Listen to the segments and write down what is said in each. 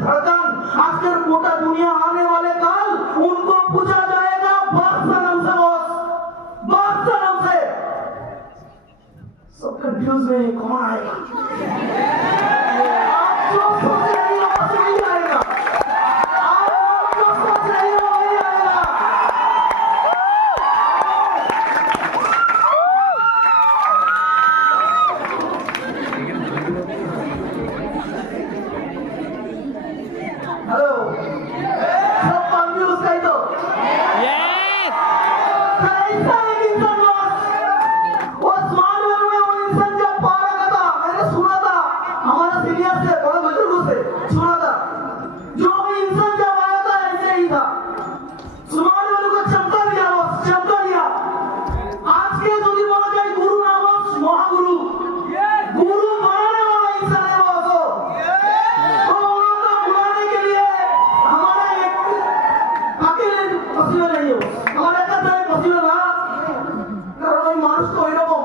धड़कन आज के पूरा दुनिया आने वाले कल उनको पूछा जाएगा बादशाह नाम से बॉस, बादशाह नाम से। सब कंफ्यूज में कौन आएगा? आप जो सोच रही हो बस वही आएगा, आप जो सोच रही हो वही आएगा। हेलो, सब कंफ्यूज है तो? यस कैसा एक इंसान बॉस? वो स्मार्ट वन में वो इंसान जब पा रहा था, मैंने सुना था हमारा सीनियर से, बड़े बुजुर्गों से सुना था, जो भी इंसान जब आया था ऐसे ही था। स्मार्ट वन को चमका दिया बॉस, चमका दिया। आज के जो भी बोला जाए गुरु ना बॉस, महागुरु, गुरु बनाने वाला इंसान है बॉस। तो उनको बुलाने के लिए हमारा एक अकेले पॉसिबल नहीं है, हमारा একাধারে পসিবল না। কারণ ওই মানুষটা ওই রকম,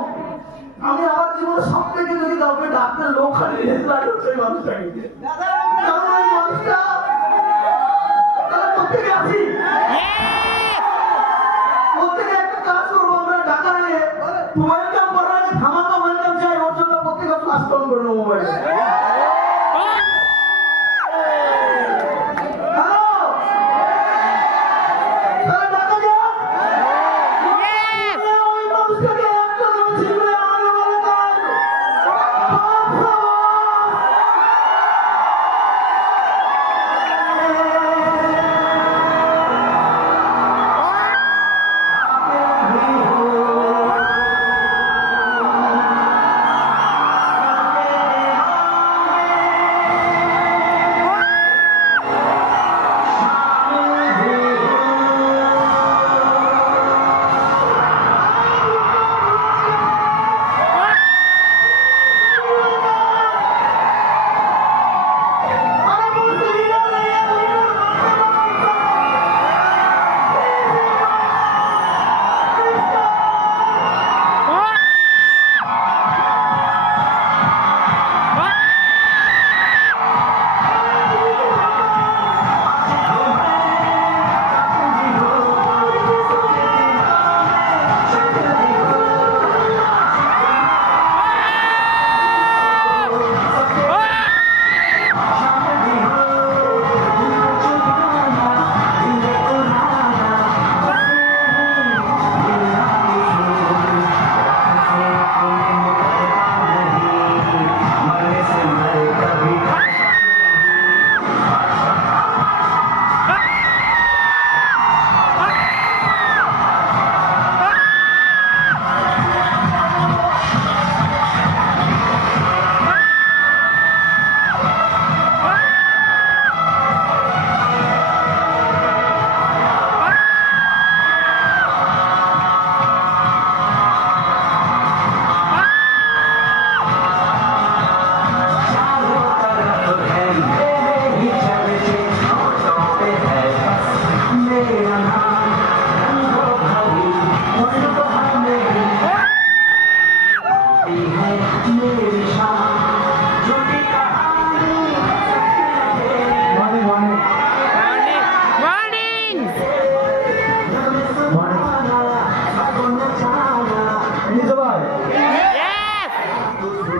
আমি আমার জীবনে সব থেকে যদি কাউকে ডাকতে লোক খালি লাগে সেই মানুষটাকে। কারণ ওই মানুষটা তাহলে প্রত্যেকে আছি, প্রত্যেকে একটা কাজ করবো আমরা ঢাকা নিয়ে ওয়েলকাম করার আগে ধামাকা ওয়েলকাম চাই, ওর জন্য প্রত্যেকে ফ্লাশ অন করে নেবো মোবাইলে।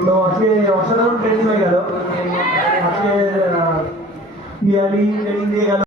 তো আজকে অসাধারণ ট্রেনিং হয়ে গেল, আজকে পিয়ালি ট্রেনিং দিয়ে গেল।